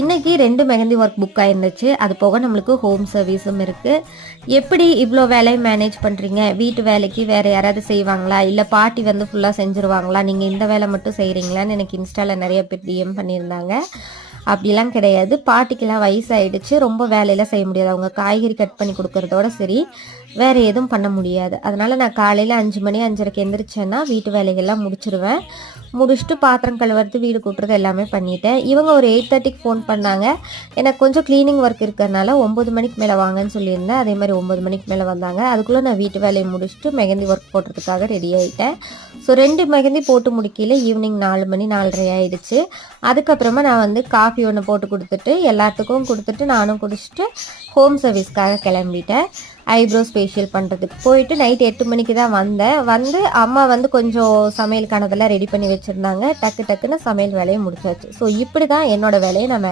இன்னைக்கு 2 mehndi work book ஆயிருந்துச்சு. அது போக நம்மளுக்கு ஹோம் சர்வீஸும் இருக்கு. எப்படி இவ்ளோ வேலைய மேனேஜ் பண்றீங்க? வீட்டு வேலைக்கு வேற யாராவது செய்வாங்களா? இல்ல பாட்டி வந்து ஃபுல்லா செஞ்சுருவாங்களா? நீங்க இந்த வேலை மட்டும் செய்றீங்களான்னு எனக்கு இன்ஸ்டால நெறைய பேர் டிஎம் பண்ணியிருந்தாங்க. அப்படிலாம் கிடையாது. பாட்டிக்கெல்லாம் வயசாயிடுச்சு. ரொம்ப வேலையெல்லாம் செய்ய முடியாது. அவங்க காய்கறி கட் பண்ணி குடுக்கறதோட சரி, வேற எதுவும் பண்ண முடியாது. அதனால நான் காலையில 5 மணி 5:30க்கு எந்திரிச்சேன்னா, வீட்டு வேலைகள்லாம் முடிச்சுருவேன். முடிச்சுட்டு பாத்திரம் கழுவுறது, வீடு கூட்டுறது எல்லாமே பண்ணிட்டேன். இவங்க ஒரு 8:30க்கு ஃபோன் பண்ணாங்க. எனக்கு கொஞ்சம் கிளீனிங் ஒர்க் இருக்கிறனால 9 மணிக்கு மேல வாங்கன்னு சொல்லியிருந்தேன். அதே மாரி 9 மணிக்கு மேல வந்தாங்க. அதுக்குள்ள நான் வீட்டு வேலைய முடிச்சுட்டு மெஹந்தி ஒர்க் போடுறதுக்காக ரெடி ஆயிட்டேன். ஸோ 2 மெஹந்தி போட்டு முடிக்கையில ஈவினிங் 4 மணி 4:30 ஆயிடுச்சு. அதுக்கப்புறமா நான் வந்து காஃபி ஒண்ணு போட்டு குடுத்துட்டு, எல்லாத்துக்கும் குடுத்துட்டு நானும் குடிச்சுட்டு ஹோம் சர்வீஸ்க்காக கிளம்பிட்டேன். ஐப்ரோஸ் ஃபேஷியல் பண்ணுறதுக்கு போயிட்டு நைட் 8 மணிக்கு தான் வந்தேன். வந்து அம்மா வந்து கொஞ்சம் சமையலுக்கானதெல்லாம் ரெடி பண்ணி வச்சுருந்தாங்க. டக்கு டக்குன்னு சமையல் வேலையை முடிச்சாச்சு. ஸோ இப்படி தான் என்னோட வேலையை நான்